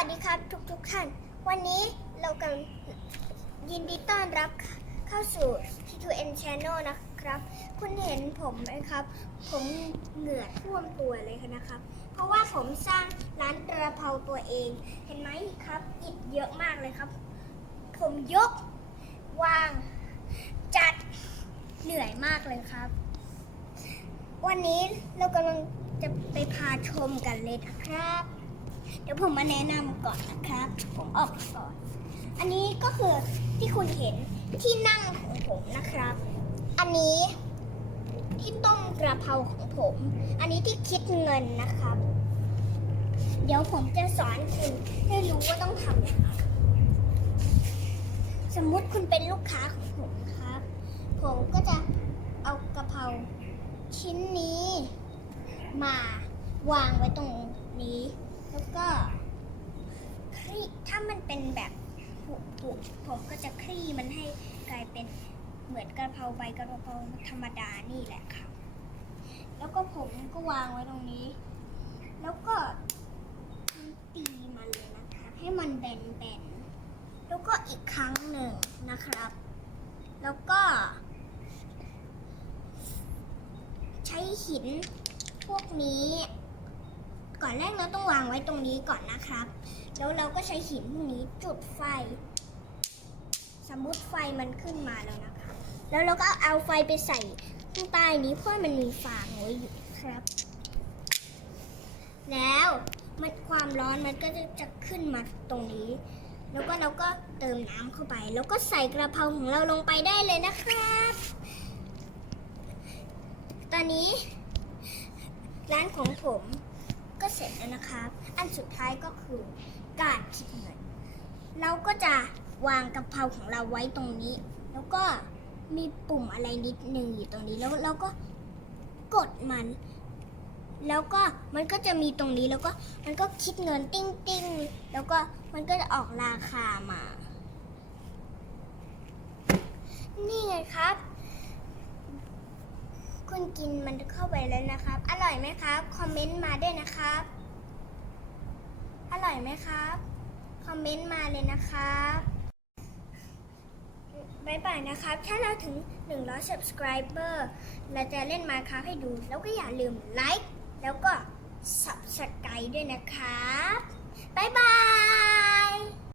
วัสดีครับทุกทุกๆท่าน วันนี้เรากำลังยินดีต้อนรับเข้าสู่ T2N Channel นะครับ คุณเห็นผมไหมครับ ผมเหงื่อท่วมตัวเลยนะครับ เพราะว่าผมสร้างร้านกระเพราตัวเอง เห็นไหมครับอิฐเยอะมากเลยครับ ผมยก วาง จัดเหนื่อยมากเลยครับ วันนี้เรากำลังจะไปพาชมกันเลยนะครับ เดี๋ยวผมมาแนะนำก่อนนะครับ ผมออกก่อน อันนี้ก็คือที่คุณเห็นที่นั่งของผมนะครับ อันนี้ที่ต้มกระเพราของผม อันนี้ที่คิดเงินนะครับ เดี๋ยวผมจะสอนคุณให้รู้ว่าต้องทำยังไงสมมุติคุณเป็นลูกค้าของผมครับ ผมก็จะเอากระเพราชิ้นนี้ มาวางไว้ตรงนี้ แล้วก็คลี่ถ้ามันเป็นแบบผุผมก็จะคลี่มันให้กลายเป็นเหมือนกระเพราใบกระเพราธรรมดานี่แหละครับแล้วก็ผมก็วางไว้ตรงนี้ แล้วก็ตีมันเลยนะครับให้มันแบนๆ แล้วก็อีกครั้งหนึ่งนะครับ แล้วก็ ใช้หินพวกนี้ ก่อนแรกเราต้องวางไว้ตรงนี้ก่อนนะครับ แล้วเราก็ใช้หินพวกนี้จุดไฟ สมมติไฟมันขึ้นมาแล้วนะคะ แล้วเราก็เอาไฟไปใส่ข้างใต้นี้เพราะมันมีฟางไว้อยู่ครับ แล้วมันความร้อนมันก็จะจะขึ้นมาตรงนี้ แล้วก็เราก็เติมน้ำเข้าไป แล้วก็ใส่กระเพราของเราลงไปได้เลยนะครับ ตอนนี้ร้านของผม ก็เสร็จแล้วนะครับ อันสุดท้ายก็คือการคิดเงิน เราก็จะวางกระเพราของเราไว้ตรงนี้ แล้วก็มีปุ่มอะไรนิดหนึ่งอยู่ตรงนี้แล้วเราก็กดมัน แล้วก็มันก็จะมีตรงนี้แล้วก็มันก็คิดเงินติ้งติ้งแล้วก็มันก็จะออกราคามา นี่ไงครับ คุณกินมันเข้าไปแล้วนะครับ อร่อยไหมครับ คอมเมนต์มาด้วยนะครับ อร่อยไหมครับ คอมเมนต์มาเลยนะครับบายบายนะครับ ถ้าเราถึง 100 subscriber เราจะเล่นมาครับให้ดู แล้วก็อย่าลืมไลค์ แล้วก็ subscribe ด้วยนะครับบายบาย